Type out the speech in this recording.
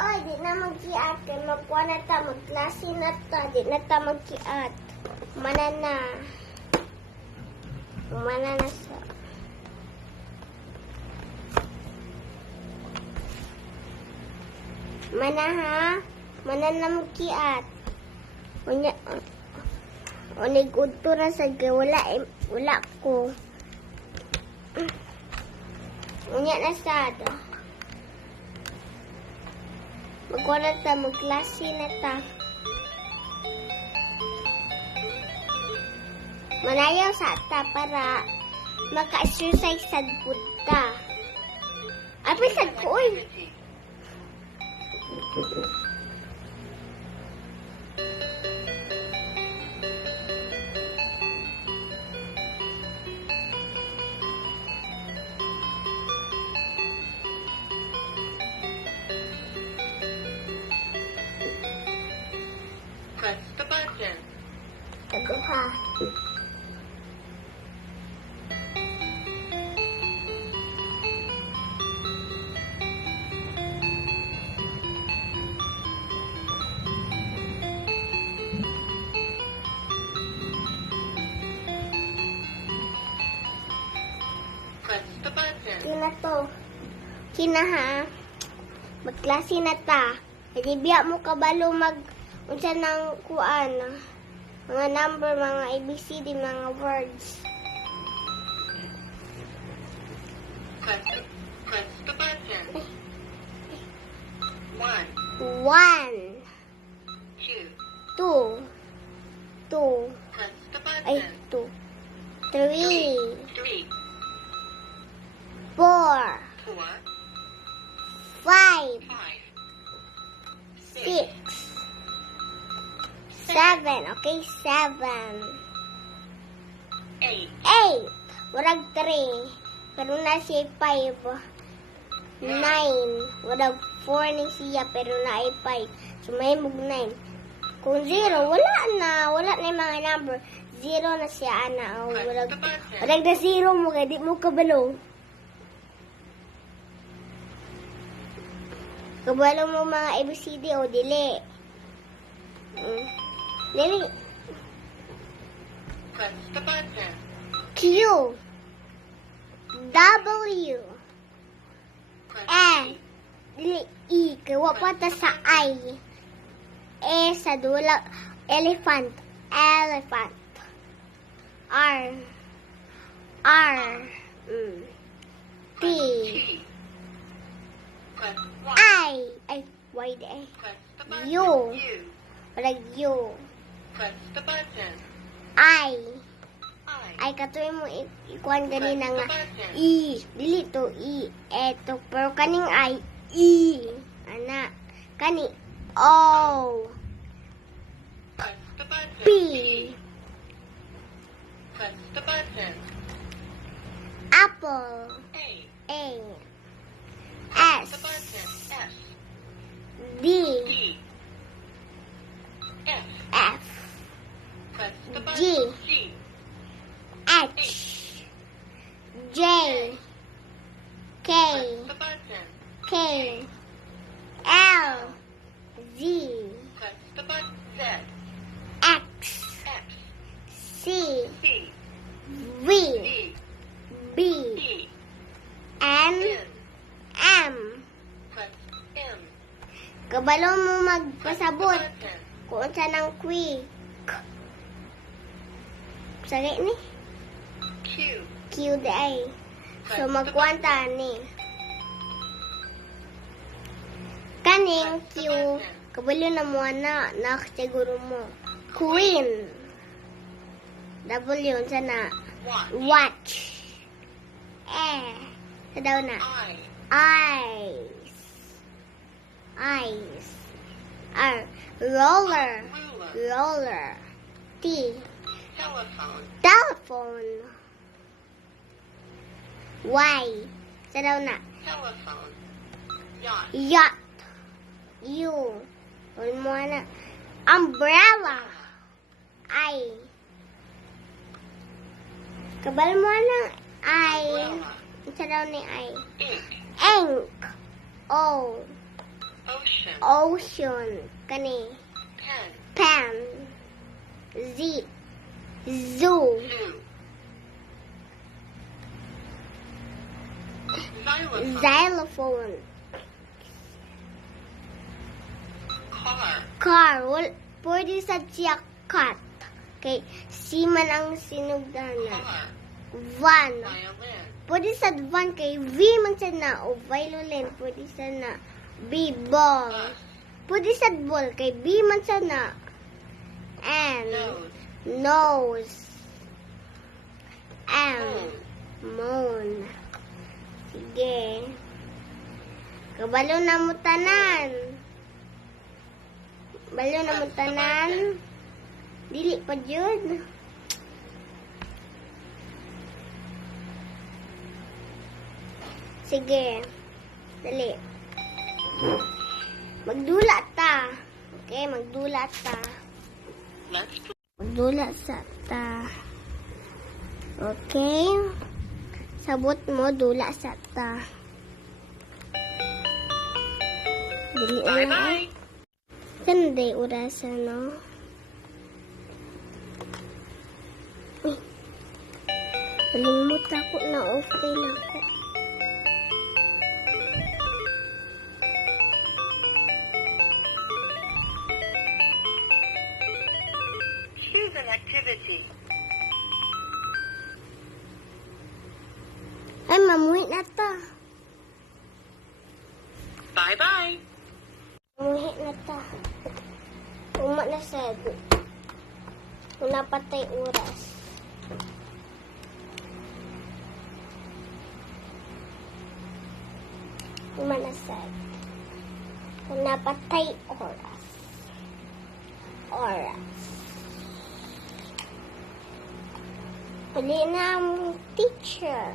oy, di na magkiat. Kaya magkuha na ta, magklase na ta. Di na ta magkiat. Mana na. Mana na sa. Mana ha? Mana na magkiat. Unya, unigudto na sa wala ko. Unya na sad. Magkuha ta, magklase na ta. Manayaw sa ta para maka-exercise sad pud ta. Apay sad ko, oy. Press the button. Ito ha. Press the button. Kina to. Kina ha. Magklase na ta. Hindi biya mo kabalo unsa nang kuan. Mga number, mga ABCD, mga words. Press the button. 1, 1, 2. 2, Press the ay, button. 2, 3, 3, 4, 4, 5, 5, 6, 7. Okay, 7. 8, 8. Warag 3. Pero na siya 5. 9. Warag 4 ni siya pero na ay 5. So may mug 9. Kung 0, wala na. Wala na yung mga number. 0 na siya, ana. Oh, press warag, the button. warag na 0 mo. Di mo kabalo. Kabalo mo mga ABCD o dili. Dili. Press the button. Q. W. Press N. Dili. E. Kawa pa ta sa I. E sa dula. Elephant. Elephant. R. R. T. T. Press 1. I. Ay, why the I? Press the button. U. U. Walang U. Press the button. I. I. Ay, katuloy mo ikuan ganina nga. Press the button. E. Dili to E. Eto. Pero kaning I. E. Ana. Kani. O. Press the button. P. Press the button. Apple. A. A. Press S. the button. S. D. D. F. F. Press the button. G. G. H. J. K. Press the button. K. L. Z. Press the button. Z. X. X. C. C. V. D. B. D. N. N. M. Press M. Kabalo mo Press the magpasabot button. kung sa nang quick. Sagay ni. Q. Q day. So magkwanta ni. Kaning Q. Kabalo na mo na. Siguro mo. Queen. W. Sa na. Watch. Watch. Sa daw na. I. Eyes. Eyes. R. Roller. Ruler. Roller. T. Telephone. Telephone. Y. Sa daw na. Telephone. Yacht. Yacht. U. Huwag mo na. Umbrella. I. Kabal mo na. I. Umbrella. Sa daw ni I. Ink. Ink. O. Ocean. Ocean. Kani. Pen. Pen. Z. Zoo. Zoo. Xylophone. Xylophone. Car. Car. Pwede sa siya cat. Kay si man ang sinugdanan. Car. Van. Violin. Pwede sa van kay V man siya na. O violin. Pwede sa na. B. Ball. Bus. Pwede sa ball kay B man siya na. N. Nose. Nose. M. Moon. Moon. Sige. Kabalo na mo tanan. Balo na mo tanan. Dili pa jud. Sige. Dali. Magdula ta. Okay, magdula ta. Let's Magdula sa ta. Okay. Sabot mo, dula sa ta. Dili na lang. bye-bye. Saan day orasan, no? Uy. Kalimut ako na okay na ako. Choose an activity. Ay, mamuhi na ta. Bye-bye. Mamuhi na ta. Uma na sad. Una patay oras. Uma na sad. Una patay oras. Oras. Uli na ang teacher.